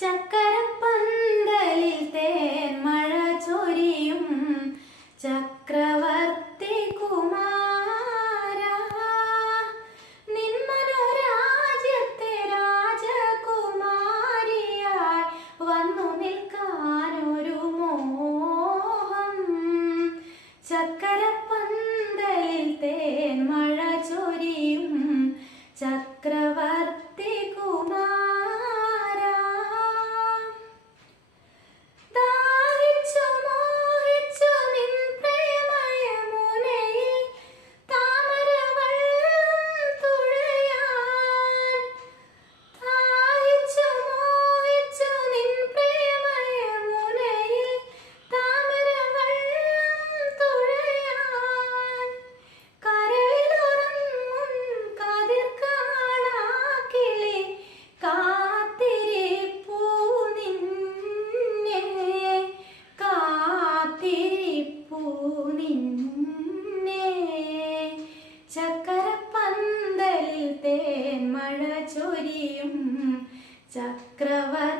ചക്കരപ്പന്തലിൽ തേൻ മഴ ചൊരിയും ചക്രവർത്തി കുമാരാ, നിൻ മനോരാജ്യത്തെ രാജകുമാരിയായി വന്നു നിൽക്കാനൊരു മോഹം. ചക്കരപ്പന്തലിൽ തേൻ മഴ ചൊരിയും ചക്രവർത്തി കുമാരാ, ചക്കരപ്പന്തലിൽ തേൻ മഴ ചൊരിയും ചക്രവർത്തി